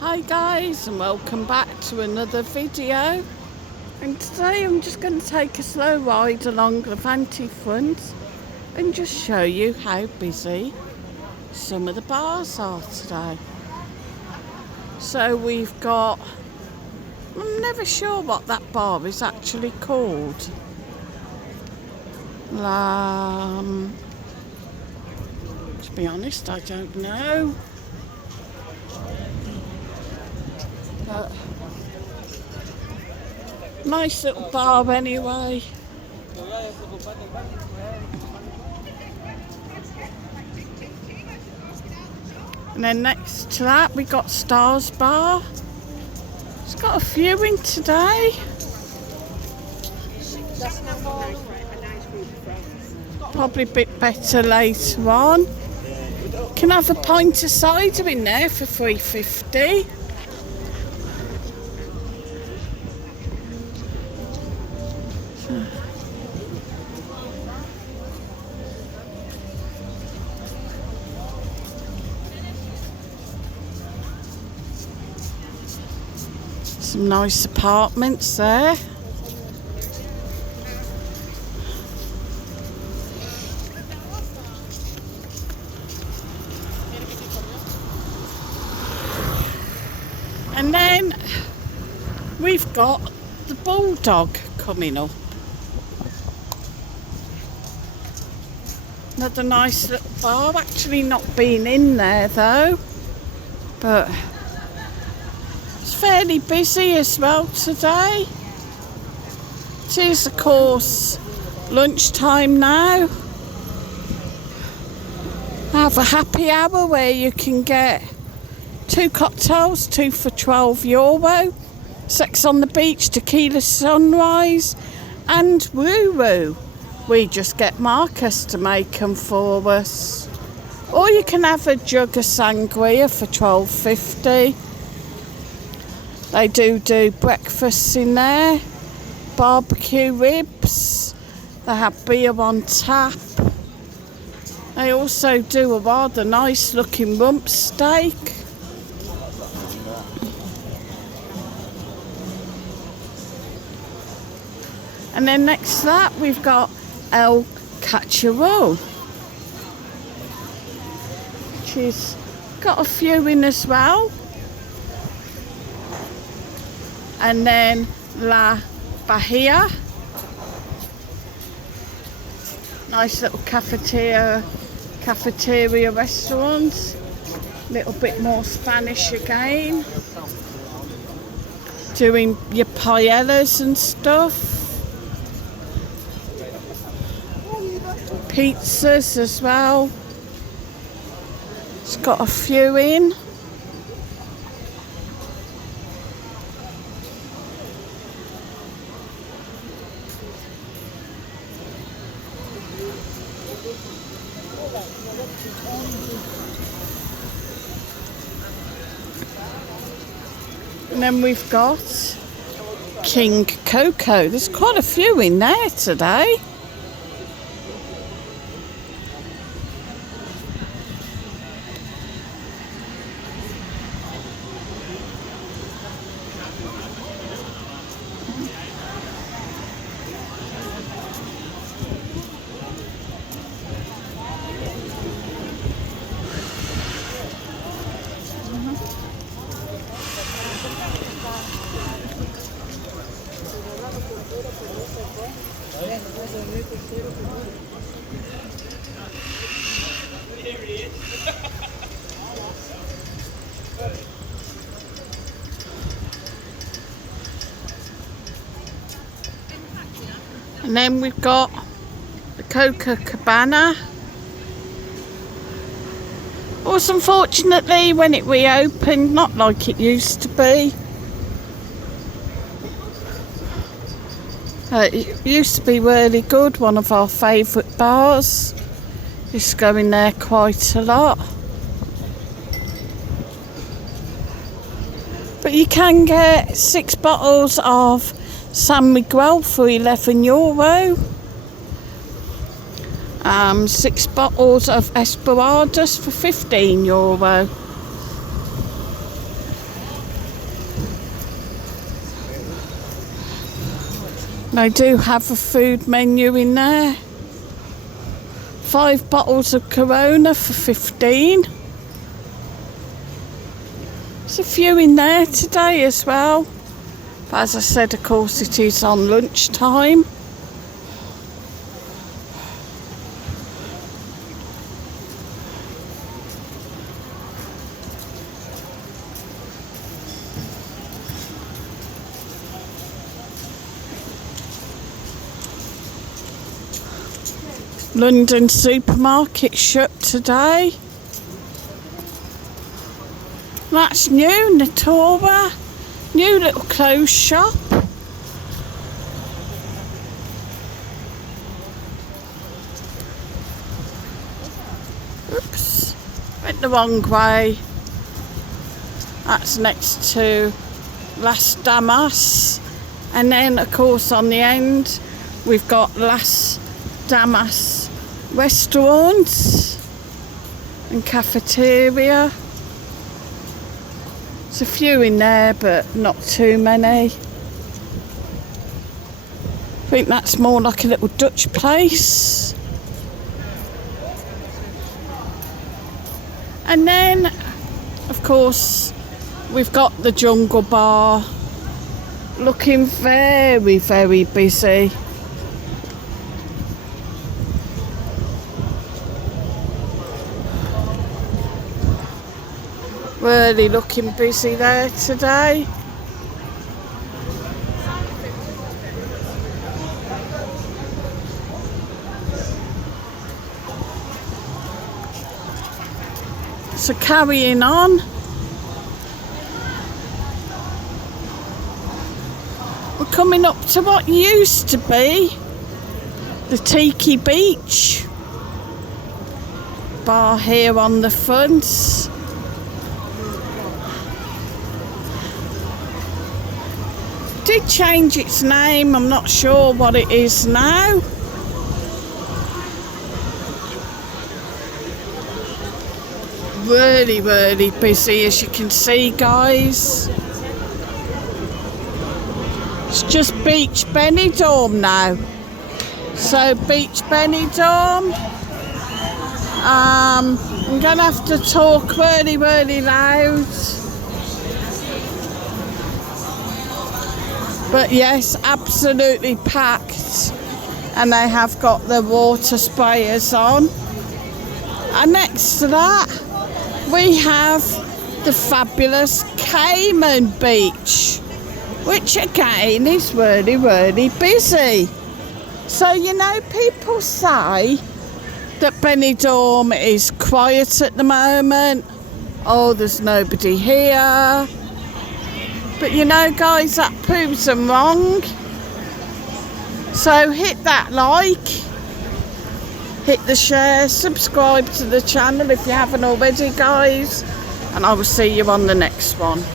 Hi guys, and welcome back to another video. And today I'm just going to take a slow ride along Levante front and just show you how busy some of the bars are today. So we've got, I'm never sure what that bar is actually called. To be honest, I don't know. But nice little bar anyway. And then next to that we got Stars Bar. It's got a few in today. Probably a bit better later on. Can have a pint of cider in there for $3.50. Some nice apartments there. And then we've got the Bulldog coming up. Another nice little bar. Actually not been in there though, but it's fairly busy as well today. It is of course lunchtime now. I have a happy hour where you can get 2 cocktails, 2 for €12. Sex on the beach, tequila sunrise, and woo woo. We just get Marcus to make them for us. Or you can have a jug of sangria for $12.50. They do breakfasts in there, barbecue ribs. They have beer on tap. They also do a rather nice looking rump steak. And then next to that we've got El Cachorro, which has got a few in as well. And then La Bahia, nice little cafeteria restaurant. A little bit more Spanish again, doing your paellas and stuff. Pizzas as well. It's got a few in. And then we've got King Coco. There's quite a few in there today. And then we've got the Coca Cabana. Was unfortunately when it reopened, not like it used to be. It used to be really good, one of our favourite bars. Used to go in there quite a lot. But you can get 6 bottles of San Miguel for €11. 6 bottles of Esperados for €15. They do have a food menu in there. 5 bottles of Corona for 15. There's a few in there today as well. But as I said, of course, it is on lunchtime. London supermarket shut today. That's new, Natura. New little clothes shop. Oops, went the wrong way. That's next to Las Damas. And then, of course, on the end, we've got Las Damas restaurants and cafeteria. There's a few in there, but not too many. I think that's more like a little Dutch place. And then, of course, we've got the Jungle Bar, looking very, very busy. Really looking busy there today. So carrying on. We're coming up to what used to be the Tiki Beach bar here on the front. Did change its name, I'm not sure what it is now. Really, really busy, as you can see, guys. It's just Beach Benidorm now. So Beach Benidorm. I'm gonna have to talk really, really loud. But yes, absolutely packed, and they have got the water sprayers on. And next to that, we have the fabulous Cayman Beach, which again is really, really busy. So, you know, people say that Benidorm is quiet at the moment. Oh, there's nobody here. But you know, guys, that proves them wrong. So hit that like, hit the share, subscribe to the channel if you haven't already, guys, and I will see you on the next one.